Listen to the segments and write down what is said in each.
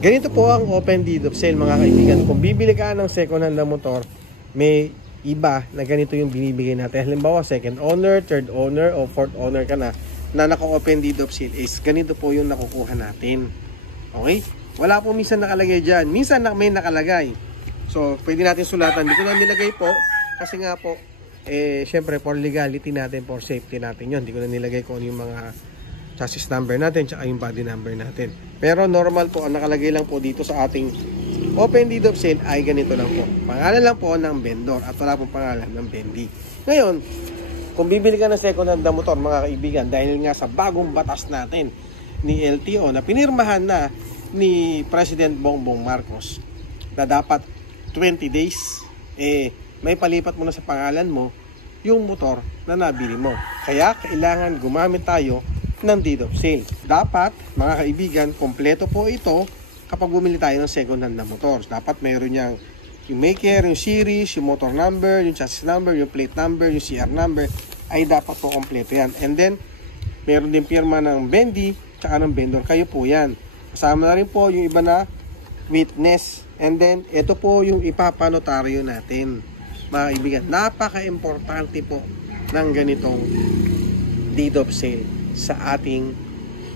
Ganito po ang open deed of sale mga kaibigan. Kung bibili ka ng second hand na motor, may iba na ganito yung binibigay natin. Halimbawa, second owner, third owner, o fourth owner ka na naka-open deed of sale is ganito po yung nakukuha natin. Okay? Wala po minsan nakalagay dyan. Minsan may nakalagay. So, pwede natin sulatan. Hindi ko na nilagay po kasi nga po, syempre for legality natin, for safety natin yun. Hindi ko na nilagay kung ano yung mga chassis number natin tsaka yung body number natin. Pero normal po, ang nakalagay lang po dito sa ating open deed of sale ay ganito lang po. Pangalan lang po ng vendor at wala pong pangalan ng vendee. Ngayon, kung bibili ka ng second hand na motor mga kaibigan, dahil nga sa bagong batas natin ni LTO na pinirmahan na ni President Bongbong Marcos na dapat 20 days, may palipat mo na sa pangalan mo yung motor na nabili mo. Kaya kailangan gumamit tayo ng deed of sale. Dapat, mga kaibigan, kompleto po ito kapag bumili tayo ng second hand na motor. Dapat mayroon niyang yung maker, yung series, yung motor number, yung chassis number, yung plate number, yung CR number, ay dapat po kompleto yan. And then, mayroon din pirma ng vendee tsaka ng vendor. Kayo po yan. Kasama na rin po yung iba na witness. And then, ito po yung ipapanotaryo natin. Mga kaibigan, napaka-importante po ng ganitong deed of sale sa ating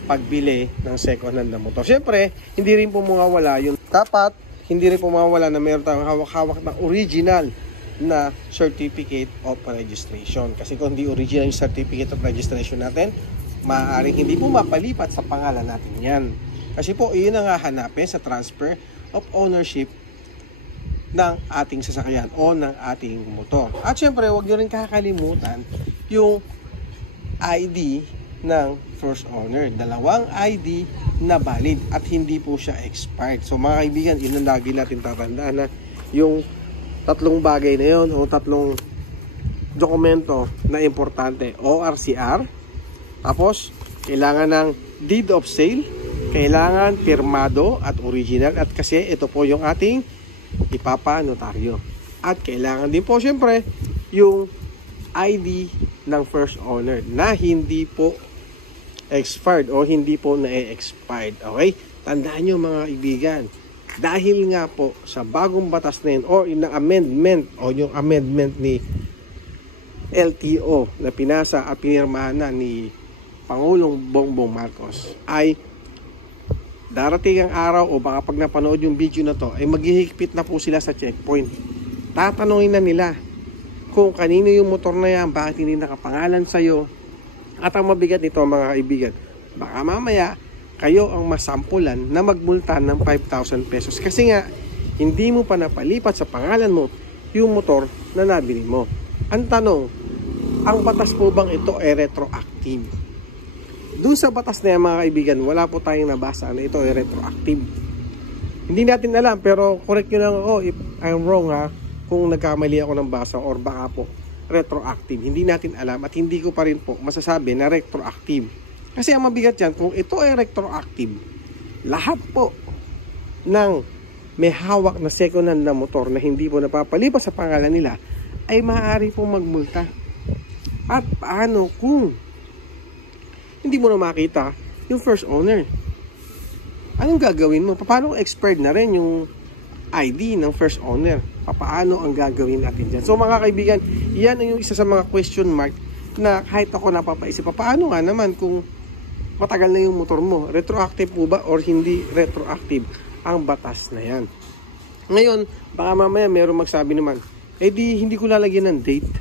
pagbili ng second hand na motor. Siyempre, hindi rin po mawawala yun. Dapat, hindi rin po mawawala na meron tayong hawak-hawak na original na certificate of registration. Kasi kung hindi original yung certificate of registration natin, maaaring hindi po mapalipat sa pangalan natin yan. Kasi po, iyon ang hahanapin sa transfer of ownership ng ating sasakyan o ng ating motor. At syempre, huwag nyo rin kakalimutan yung ID ng first owner. Dalawang ID na valid at hindi po siya expired. So mga kaibigan, yun ang lagi natin tatandaan na yung tatlong bagay na yun o tatlong dokumento na importante. ORCR, tapos kailangan ng deed of sale, kailangan pirmado at original, at kasi ito po yung ating ipapanotaryo. At kailangan din po syempre yung ID ng first owner na hindi po expired o hindi po na-expired. Okay? Tandaan nyo mga kaibigan, dahil nga po sa bagong batas na yun o yung amendment ni LTO na pinasa at pinirmahan na ni Pangulong Bongbong Marcos, ay darating ang araw o baka pag napanood yung video na to ay maghihigpit na po sila sa checkpoint. Tatanungin na nila kung kanino yung motor na yan, bakit hindi nakapangalan sa'yo. At ang mabigat nito mga kaibigan, baka mamaya kayo ang masampulan na magmulta ng 5,000 pesos kasi nga hindi mo pa napalipat sa pangalan mo yung motor na nabili mo. Ang tanong, ang batas po bang ito ay retroactive? Doon sa batas na yan mga kaibigan, wala po tayong nabasa na ito ay retroactive. Hindi natin alam, pero correct nyo lang ako if I'm wrong ha, kung nagkamali ako ng basa or baka po retroactive. Hindi natin alam at hindi ko pa rin po masasabi na retroactive. Kasi ang mabigat yan, kung ito ay retroactive, lahat po ng may hawak na second hand na motor na hindi po napapalipas sa pangalan nila ay maaari po magmulta. At paano kung hindi mo na makita yung first owner? Anong gagawin mo? Paano expired na rin yung ID ng first owner? Paano ang gagawin natin dyan? So mga kaibigan, yan ang yung isa sa mga question mark na kahit ako napapaisip, paano nga naman kung matagal na yung motor mo? Retroactive po ba or hindi retroactive ang batas na yan? Ngayon, baka mamaya meron magsabi naman, di hindi ko lalagyan ng date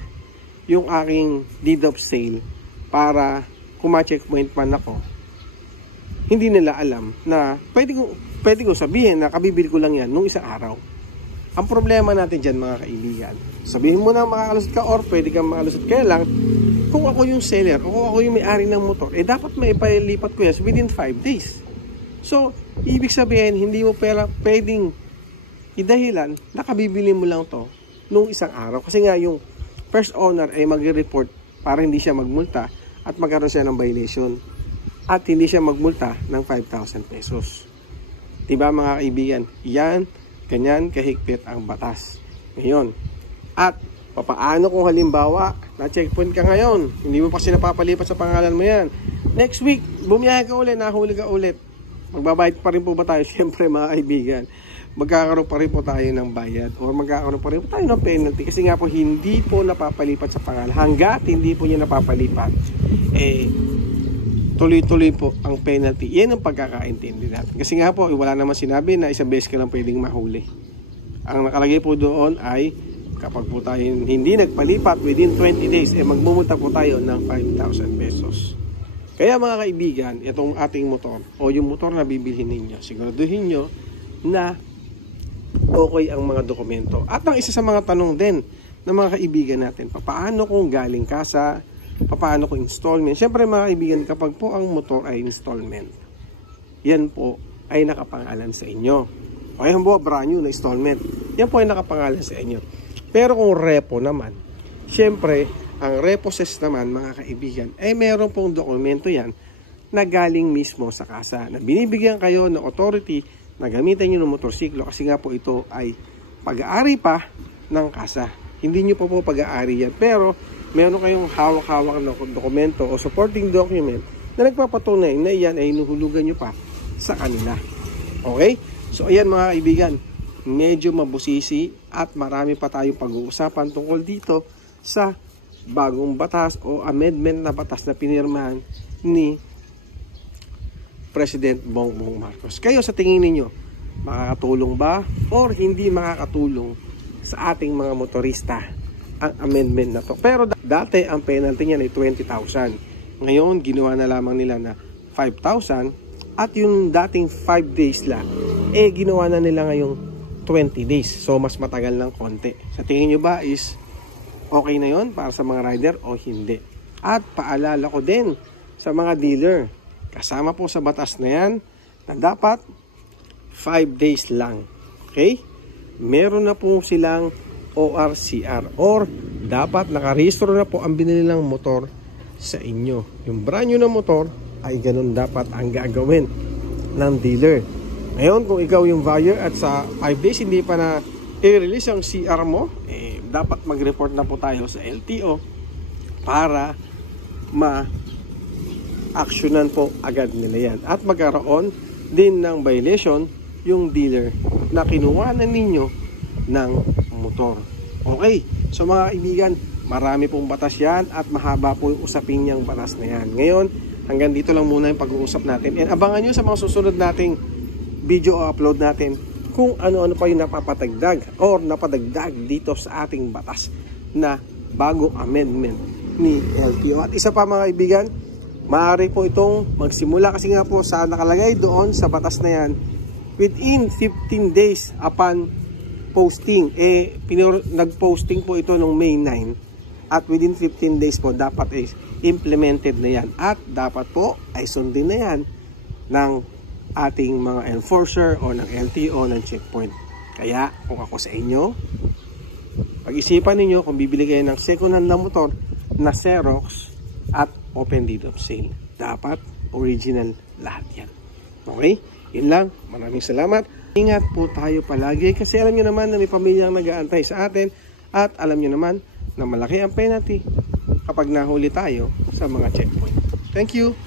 yung aking deed of sale para kuma-checkpoint man ako. Hindi nila alam na pwede ko sabihin na kabibili ko lang yan nung isang araw. Ang problema natin dyan mga kaibigan, sabihin mo na makakalusot ka or pwede kang makalusot. Kaya lang, kung ako yung seller o kung ako yung may-ari ng motor, dapat maipalipat ko yan within 5 days. So, ibig sabihin, hindi mo pwedeng idahilan na kabibili mo lang to nung isang araw. Kasi nga yung first owner ay mag-report para hindi siya magmulta at magkaroon siya ng violation at hindi siya magmulta ng 5,000 pesos. Diba mga kaibigan? Yan, ganyan kahigpit ang batas. Ngayon, at papaano kung halimbawa na-checkpoint ka ngayon, hindi mo pa sinapapalipat sa pangalan mo yan. Next week, bumiyahe ka ulit, nahuli ka ulit. Magbabayad pa rin po ba tayo? Siyempre mga kaibigan, magkakaroon pa rin po tayo ng bayad or magkakaroon pa rin po tayo ng penalty kasi nga po hindi po napapalipat sa pangalan. Hanggat hindi po niya napapalipat, tuloy-tuloy po ang penalty. Yan ang pagkakaintindi natin. Kasi nga po, wala naman sinabi na isang beses ka lang pwedeng mahuli. Ang nakalagay po doon ay kapag po tayo hindi nagpalipat within 20 days, magmumulta po tayo ng 5,000 pesos. Kaya mga kaibigan, itong ating motor o yung motor na bibilhin ninyo, siguraduhin nyo na okay ang mga dokumento. At ang isa sa mga tanong din ng mga kaibigan natin, paano kung galing ka sa paano kung installment? Siyempre mga kaibigan, kapag po ang motor ay installment, yan po ay nakapangalan sa inyo. Okay, po brand new na installment, yan po ay nakapangalan sa inyo. Pero kung repo naman, siyempre ang repossess naman mga kaibigan, meron pong dokumento yan na galing mismo sa kasa, na binibigyan kayo ng authority na gamitin nyo ng motorsiklo kasi nga po ito ay pag-aari pa ng kasa. Hindi nyo pa po pag-aari yan, pero meron kayong hawak-hawak na dokumento o supporting document na nagpapatunay na yan ay hinuhulugan nyo pa sa kanila. Okay? So ayan mga kaibigan, medyo mabusisi at marami pa tayong pag-uusapan tungkol dito sa bagong batas o amendment na batas na pinirmahan ni President Bongbong Marcos. Kayo sa tingin ninyo, makakatulong ba or hindi makakatulong sa ating mga motorista ang amendment na to? Pero dati ang penalty niya ay 20,000. Ngayon ginawa na lamang nila na 5,000 at yung dating 5 days lang ginawa na nila ngayong 20 days. So mas matagal ng konti. Sa tingin nyo ba is okay na yon para sa mga rider o hindi? At paalala ko din sa mga dealer, kasama po sa batas na yan na dapat 5 days lang. Okay? Meron na po silang ORCR or dapat nakarehistro na po ang binili ng motor sa inyo. Yung brand new na motor ay ganun dapat ang gagawin ng dealer. Ngayon kung ikaw yung buyer at sa 5 days hindi pa na i-release ang CR mo, dapat mag-report na po tayo sa LTO para ma-actionan po agad nila yan. At magkaroon din ng violation yung dealer na kinuha na ninyo ng motor. Okay, so mga kaibigan, marami pong batas yan at mahaba po yung usapin niyang batas na yan. Ngayon, hanggang dito lang muna yung pag-uusap natin. And abangan nyo sa mga susunod nating video o upload natin kung ano-ano pa yung napapatagdag or napadagdag dito sa ating batas na bagong amendment ni LTO. At isa pa mga kaibigan, maaari po itong magsimula kasi nga po sa nakalagay doon sa batas na yan, within 15 days upon posting. Nag-posting po ito noong May 9 at within 15 days po dapat implemented na yan at dapat po ay sundin na yan ng ating mga enforcer o ng LTO ng checkpoint. Kaya kung ako sa inyo, pag-isipan ninyo kung bibili kayo ng second hand na motor na Xerox at open deed of sale. Dapat original lahat yan. Okay? Yun lang. Maraming salamat. Ingat po tayo palagi kasi alam nyo naman na may pamilyang nag-aantay sa atin at alam nyo naman na malaki ang penalty kapag nahuli tayo sa mga checkpoint. Thank you.